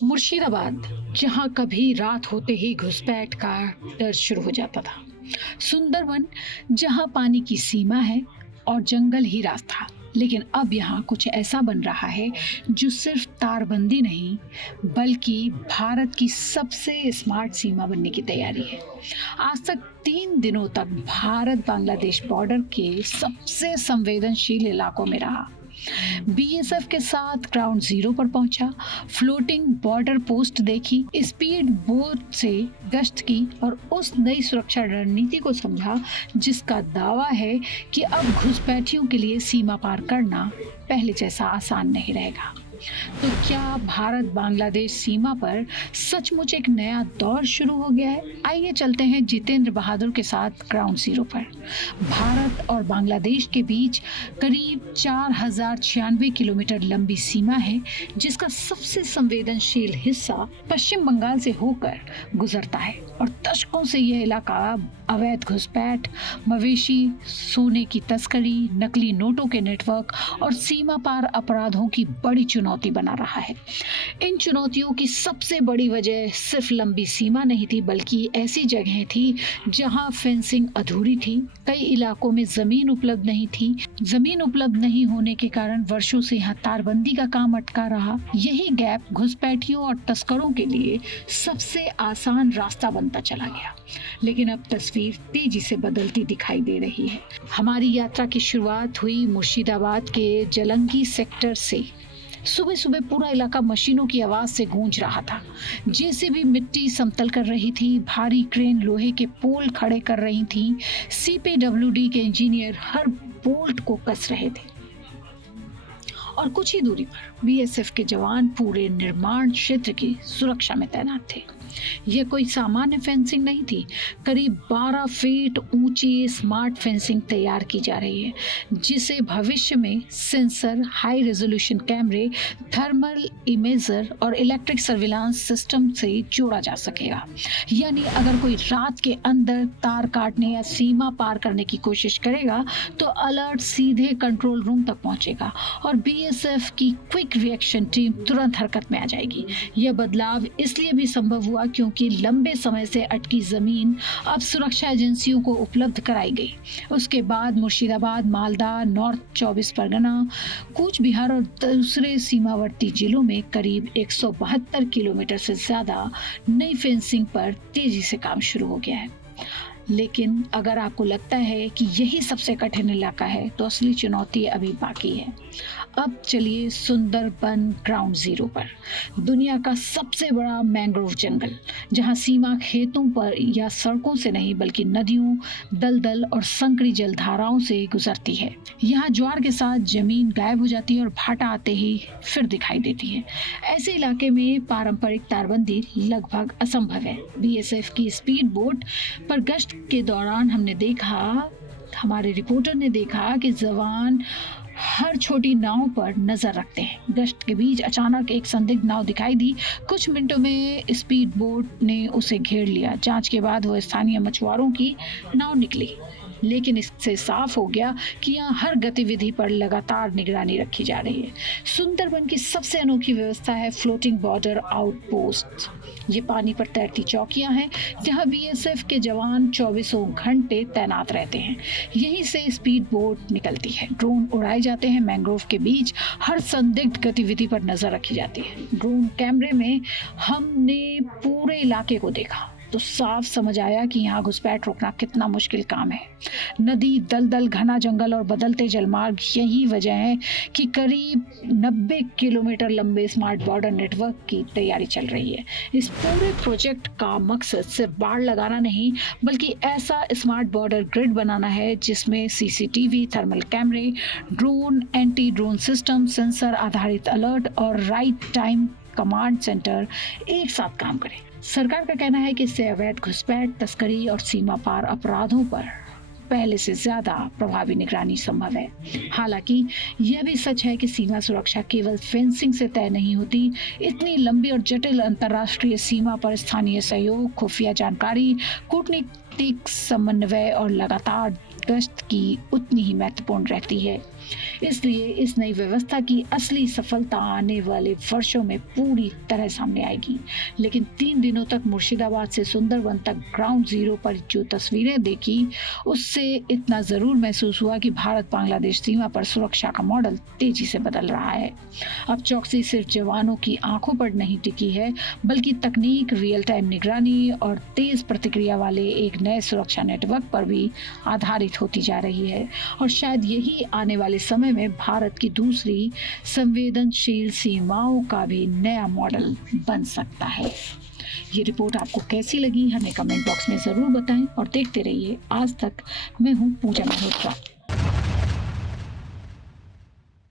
मुर्शिदाबाद, जहां कभी रात होते ही घुसपैठ का डर शुरू हो जाता था। सुंदरबन, जहां पानी की सीमा है और जंगल ही रास्ता। लेकिन अब यहाँ कुछ ऐसा बन रहा है जो सिर्फ तारबंदी नहीं, बल्कि भारत की सबसे स्मार्ट सीमा बनने की तैयारी है। आज तक 3 दिनों तक भारत बांग्लादेश बॉर्डर के सबसे संवेदनशील इलाकों में रहा। बीएसएफ के साथ ग्राउंड जीरो पर पहुंचा, फ्लोटिंग बॉर्डर पोस्ट देखी, स्पीड बोट से गश्त की और उस नई सुरक्षा रणनीति को समझा जिसका दावा है कि अब घुसपैठियों के लिए सीमा पार करना पहले जैसा आसान नहीं रहेगा। तो क्या भारत बांग्लादेश सीमा पर सचमुच एक नया दौर शुरू हो गया है? आइए चलते हैं जितेंद्र बहादुर के साथ ग्राउंड जीरो पर। भारत और बांग्लादेश के बीच करीब 4096 किलोमीटर लंबी सीमा है, जिसका सबसे संवेदनशील हिस्सा पश्चिम बंगाल से होकर गुजरता है और दशकों से यह इलाका अवैध घुसपैठ, मवेशी, सोने की तस्करी, नकली नोटों के नेटवर्क और सीमा पार अपराधों की बड़ी चुनौती बना रहा है। इन चुनौतियों की सबसे बड़ी वजह सिर्फ लंबी सीमा नहीं थी, बल्कि ऐसी जगहें थी जहां फेंसिंग अधूरी थी। कई इलाकों में जमीन उपलब्ध नहीं थी। जमीन उपलब्ध नहीं होने के कारण वर्षों से यहाँ तारबंदी का काम अटका रहा। यही गैप घुसपैठियों और तस्करों के लिए सबसे आसान रास्ता बनता चला गया। लेकिन अब तस्वीर तेजी से बदलती दिखाई दे रही है। हमारी यात्रा की शुरुआत हुई मुर्शिदाबाद के जलंगी सेक्टर से। सुबह सुबह पूरा इलाका मशीनों की आवाज से गूंज रहा था। जेसीबी मिट्टी समतल कर रही थी, भारी क्रेन लोहे के पोल खड़े कर रही थी, सीपीडब्ल्यूडी के इंजीनियर हर बोल्ट को कस रहे थे और कुछ ही दूरी पर बीएसएफ के जवान पूरे निर्माण क्षेत्र की सुरक्षा में तैनात थे। यह कोई सामान्य फेंसिंग नहीं थी। करीब 12 फीट ऊंची स्मार्ट फेंसिंग तैयार की जा रही है, जिसे भविष्य में सेंसर, हाई रेजोल्यूशन कैमरे, थर्मल इमेजर और इलेक्ट्रिक सर्विलांस सिस्टम से जोड़ा जा सकेगा। यानी अगर कोई रात के अंदर तार काटने या सीमा पार करने की कोशिश करेगा तो अलर्ट सीधे कंट्रोल रूम तक पहुंचेगा और बीएसएफ की क्विक रिएक्शन टीम तुरंत हरकत में आ जाएगी। यह बदलाव इसलिए भी संभव हुआ क्योंकि लंबे समय से अटकी जमीन अब सुरक्षा एजेंसियों को उपलब्ध कराई गई। उसके बाद मुर्शिदाबाद, मालदा, नॉर्थ 24 परगना, कूच बिहार और दूसरे सीमावर्ती जिलों में करीब 172 किलोमीटर से ज्यादा नई फेंसिंग पर तेजी से काम शुरू हो गया है। लेकिन अगर आपको लगता है कि यही सबसे कठिन इलाका है, तो असली चुनौती अभी बाकी है। अब चलिए सुंदरबन ग्राउंड जीरो पर, दुनिया का सबसे बड़ा मैंग्रोव जंगल, जहां सीमा खेतों पर या सड़कों से नहीं बल्कि नदियों, दलदल और संकरी जलधाराओं से गुजरती है। यहाँ ज्वार के साथ जमीन गायब हो जाती है और भाटा आते ही फिर दिखाई देती है। ऐसे इलाके में पारंपरिक तारबंदी लगभग असंभव है। बीएसएफ की स्पीड बोट पर गश्त के दौरान हमारे रिपोर्टर ने देखा कि जवान हर छोटी नाव पर नजर रखते हैं। गश्त के बीच अचानक एक संदिग्ध नाव दिखाई दी। कुछ मिनटों में स्पीड बोट ने उसे घेर लिया। जांच के बाद वो स्थानीय मछुआरों की नाव निकली। लेकिन इससे साफ हो गया कि यहाँ हर गतिविधि पर लगातार निगरानी रखी जा रही है। सुंदरबन की सबसे अनोखी व्यवस्था है फ्लोटिंग बॉर्डर आउटपोस्ट। ये पानी पर तैरती चौकियां हैं जहाँ बीएसएफ के जवान 24 घंटे तैनात रहते हैं। यहीं से स्पीड बोट निकलती है, ड्रोन उड़ाए जाते हैं, मैंग्रोव के बीच हर संदिग्ध गतिविधि पर नजर रखी जाती है। ड्रोन कैमरे में हमने पूरे इलाके को देखा तो साफ समझ आया कि यहाँ घुसपैठ रोकना कितना मुश्किल काम है। नदी, दलदल, घना जंगल और बदलते जलमार्ग यही वजह है कि करीब 90 किलोमीटर लंबे स्मार्ट बॉर्डर नेटवर्क की तैयारी चल रही है। इस पूरे प्रोजेक्ट का मकसद सिर्फ बाड़ लगाना नहीं, बल्कि ऐसा स्मार्ट बॉर्डर ग्रिड बनाना है जिसमें सीसीटीवी, थर्मल कैमरे, drone, anti drone system, sensor आधारित अलर्ट और राइट टाइम कमांड सेंटर एक साथ काम करें। सरकार का कहना है कि इससे अवैध घुसपैठ, तस्करी और सीमा पार अपराधों पर पहले से ज्यादा प्रभावी निगरानी संभव है। हालांकि यह भी सच है कि सीमा सुरक्षा केवल फेंसिंग से तय नहीं होती। इतनी लंबी और जटिल अंतर्राष्ट्रीय सीमा पर स्थानीय सहयोग, खुफिया जानकारी, कूटनीतिक समन्वय और लगातार गश्त की उतनी ही महत्वपूर्ण रहती है। इसलिए इस नई व्यवस्था की असली सफलता आने वाले वर्षों में पूरी तरह सामने आएगी। लेकिन 3 दिनों तक मुर्शिदाबाद से सुंदरवन तक ग्राउंड जीरो पर जो तस्वीरें देखी, उससे इतना जरूर महसूस हुआ कि भारत बांग्लादेश सीमा पर सुरक्षा का मॉडल तेजी से बदल रहा है। अब चौकसी सिर्फ जवानों की आंखों पर नहीं टिकी है, बल्कि तकनीक, रियल टाइम निगरानी और तेज प्रतिक्रिया वाले एक नए सुरक्षा नेटवर्क पर भी आधारित होती जा रही है। और शायद यही आने वाले समय में भारत की दूसरी संवेदनशील सीमाओं का भी नया मॉडल बन सकता है। ये रिपोर्ट आपको कैसी लगी हमें कमेंट बॉक्स में जरूर बताएं और देखते रहिए आज तक। मैं हूं पूजा मल्होत्रा।